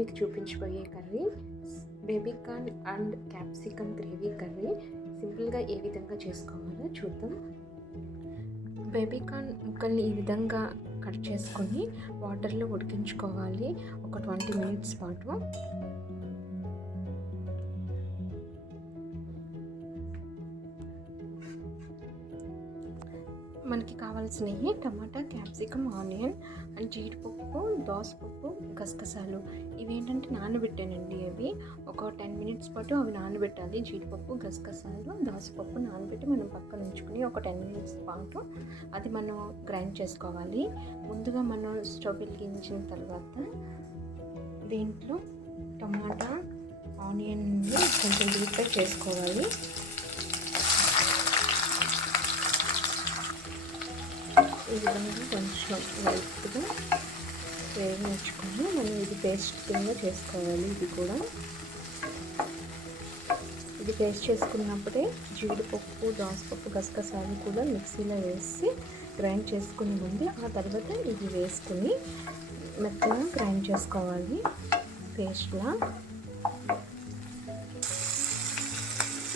మీకు చూపించబోయే curry baby corn and capsicum gravy curry. సింపుల్గా ఏ విధంగా చేసుకోవాలో చూద్దాం. బేబీ కార్న్ ముక్కల్ని ఈ విధంగా కట్ చేసుకొని వాటర్లో ఉడికించుకోవాలి ఒక 20 minutes పాటు. మనకి కావాల్సినవి టమాటా, క్యాప్సికమ్, ఆనియన్ అండ్ జీడిపప్పు, దోసపప్పు, గసగసాలు. ఇవేంటంటే నానబెట్టానండి. అవి ఒక 10 minutes పాటు అవి నానబెట్టాలి. జీడిపప్పు, గసగసాలు, దోసపప్పు నానబెట్టి మనం పక్కన ఉంచుకుని ఒక 10 minutes పాటు అది మనం గ్రైండ్ చేసుకోవాలి. ముందుగా మనం స్టవ్ వెలిగించిన తర్వాత దీంట్లో టమాటా, ఆనియన్ కొంచెం డీప్ ఫ్రై చేసుకోవాలి. ఈ విధంగా కొంచెం లైట్గా వేయించుకొని మనం ఇది పేస్ట్ కింద చేసుకోవాలి. ఇది పేస్ట్ చేసుకున్నప్పుడే జీడిపప్పు, దోసపప్పు, గసగసాలు కూడా మిక్సీలో వేసి గ్రైండ్ చేసుకుని ముందు ఆ తర్వాత ఇది వేసుకుని మెత్తగా గ్రైండ్ చేసుకోవాలి పేస్ట్లా.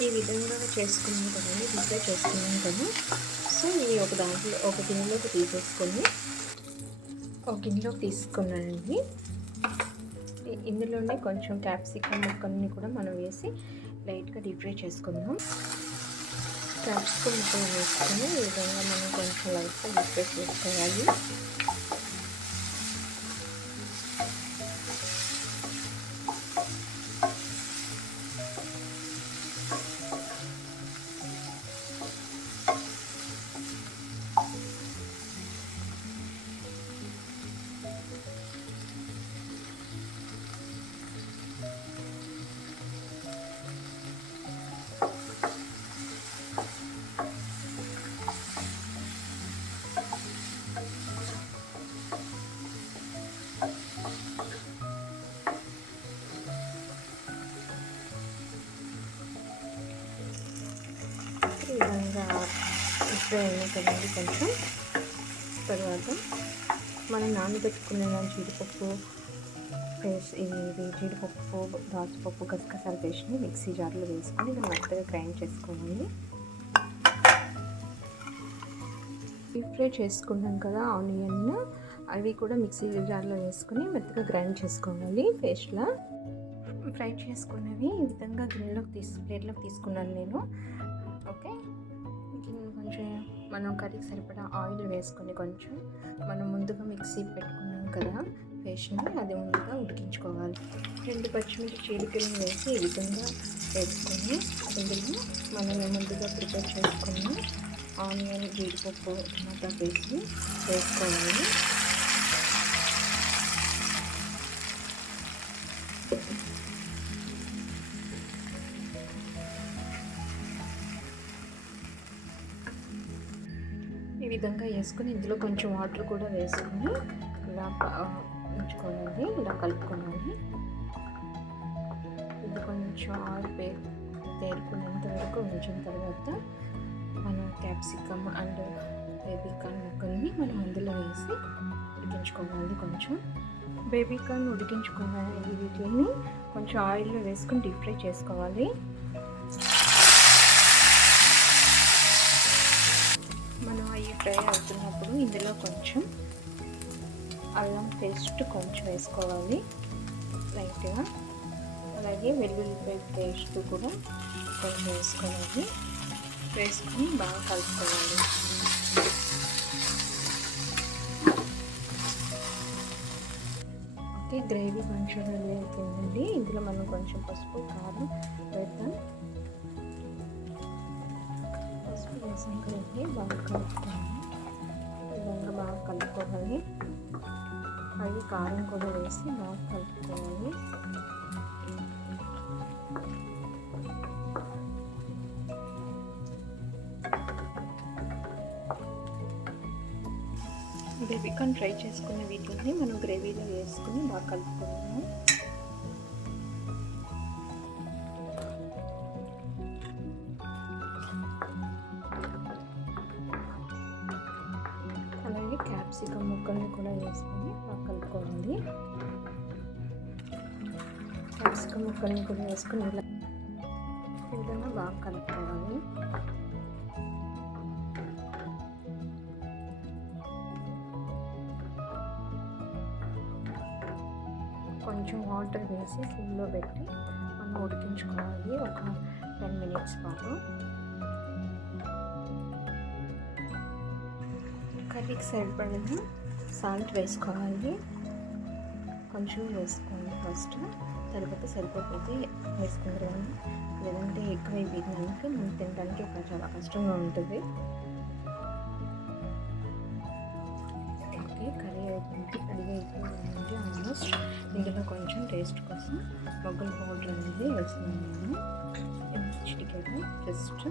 ఈ విధంగా చేసుకున్నాం కదండి, డిఫ్రై చేసుకున్నాం కదా. సో ఇది ఒక గిన్నెలోకి తీసేసుకొని ఒక గిన్నెలోకి తీసుకున్నానండి. ఇందులోనే కొంచెం క్యాప్సికమ్ ముక్కల్ని కూడా మనం వేసి లైట్గా డీప్ ఫ్రై చేసుకుందాం. క్యాప్సికమ్ ముక్కలు వేసుకొని ఈ విధంగా మనం కొంచెం లైట్గా డీప్ ఫ్రై చేసుకోవాలి. ఈ విధంగా ఫ్రై అయినా కదండి. కొంచెం తర్వాత మనం నానబెట్టుకునే జీడిపప్పు పేస్ట్, ఇది జీడిపప్పు, దాల్చిపప్పు, గసగసాల పేస్ట్ని మిక్సీ జార్లో వేసుకొని ఇది మెత్తగా గ్రైండ్ చేసుకోవాలి. డీప్ ఫ్రై చేసుకున్నాం కదా ఆనియన్, అవి కూడా మిక్సీ జార్లో వేసుకొని మెత్తగా గ్రైండ్ చేసుకోవాలి పేస్ట్లా. ఫ్రై చేసుకున్నవి ఈ విధంగా ప్లేట్లోకి తీసుకున్నాను నేను. ఓకే, కొంచెం మనం కర్రీకి సరిపడా ఆయిల్ వేసుకొని కొంచెం మనం ముందుగా మిక్సీ పెట్టుకున్నాం కదా పేస్ట్ని, అది ముందుగా ఉడికించుకోవాలి. 2 పచ్చిమిర్చి చీలికలను వేసి ఈ విధంగా వేసుకొని ఇందులో మనం ముందుగా ప్రిపేర్ చేసుకున్న ఆనియన్, జీడిపప్పు, టమాటా పేస్ట్ని వేసుకోవాలి. ఈ విధంగా వేసుకొని ఇందులో కొంచెం వాటర్ కూడా వేసుకొని ఇలా ఉంచుకోవాలి, ఇలా కలుపుకోవాలి. ఇది కొంచెం ఆయిల్ తేరుకునేంత వరకు ఉంచిన తర్వాత మనం క్యాప్సికమ్ అండ్ బేబీ కార్న్ ముక్కల్ని మనం అందులో వేసి ఉడికించుకోవాలి. కొంచెం బేబీ కార్న్ ఉడికించుకున్న వీటిని కొంచెం ఆయిల్లో వేసుకొని డీప్ ఫ్రై చేసుకోవాలి. మనం అవి ఫ్రై అవుతున్నప్పుడు ఇందులో కొంచెం అల్లం పేస్ట్ కొంచెం వేసుకోవాలి లైట్గా. అలాగే వెల్లుల్లిపాయ పేస్ట్ కూడా కొంచెం వేసుకొని బాగా కలుపుకోవాలి. ఓకే, గ్రేవీ కొంచెం రెడీ అయిపోయిందండి. ఇందులో మనం కొంచెం పసుపు, కారం వేద్దాం. పసుపు వేసాం కదండి, బాగా కలుపుకోవాలి. ఈ విధంగా బాగా కలుపుకోవాలి. అలాగే కారం కూడా వేసి బాగా కలుపుకోవాలి. బేబీ కార్న్ ఫ్రై చేసుకున్న వీటిని మనం గ్రేవీలో వేసుకుని బాగా కలుపుకున్నాము. అలాగే క్యాప్సికమ్ ముక్కల్ని కూడా వేసుకొని బాగా కలుపుకోవాలి. క్యాప్సికమ్ ముక్కల్ని కూడా వేసుకొని ఇలా ఈ విధంగా బాగా కలుపుకోవాలి. కొంచెం వాటర్ వేసి సిమ్లో పెట్టి మనం ఉడికించుకోవాలి ఒక 10 మినిట్స్ పాటు. కర్రీకి సరిపడిన సాల్ట్ వేసుకోవాలి. కొంచెం వేసుకోవాలి ఫస్ట్, తర్వాత సరిపోతే వేసుకుంటాము. లేదంటే ఎక్కువ అయిపోయిందానికి మనం తినడానికి చాలా కష్టంగా ఉంటుంది. ఓకే, కర్రీ అయిపోయింది, రెడీ అయిపోయింది ఆల్మోస్ట్. ఇందులో కొంచెం టేస్ట్ కోసం మొగ్గల పౌడర్ అనేది వేస్తున్నాను. చిటికెడు జస్ట్,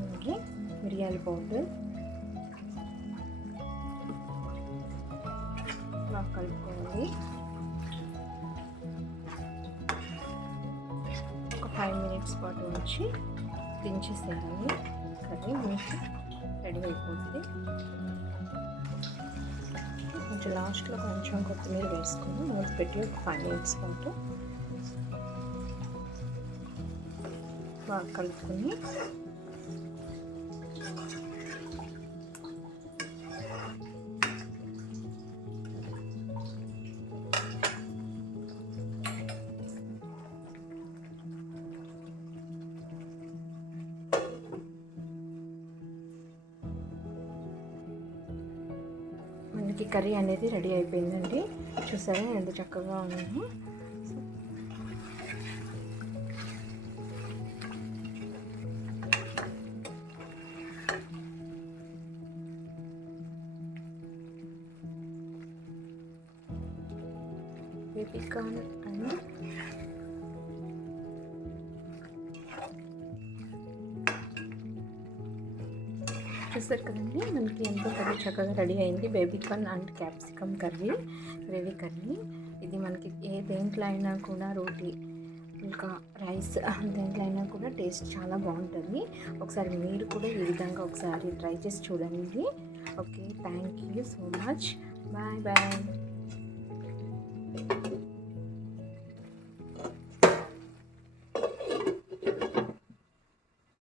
అలాగే మిరియాల పౌడర్ బాగా కలుపుకోవాలి. ఒక 5 మినిట్స్ పాటు ఉంచి దించేసేయాలి. కర్రీ మీకు రెడీ అయిపోతుంది. కొంచెం లాస్ట్లో కొంచెం కొత్తిమీర వేసుకొని మూత పెట్టి ఒక 5 మినిట్స్ పాటు బాగా కలుపుకొని మనకి కర్రీ అనేది రెడీ అయిపోయిందండి. చూసారా ఎంత చక్కగా ఉందో. బేబీ కార్న్ అండ్ చూస్తారు కదండి, మనకి ఎంతో కర్రీ చక్కగా రెడీ అయింది. Baby corn and capsicum curry, gravy curry. ఇది మనకి దేంట్లో అయినా కూడా, రోటీ ఇంకా రైస్ దేంట్లో అయినా కూడా టేస్ట్ చాలా బాగుంటుంది. ఒకసారి మీరు కూడా ఈ విధంగా ఒకసారి ట్రై చేసి చూడండి. Okay, thank you so much. Bye bye.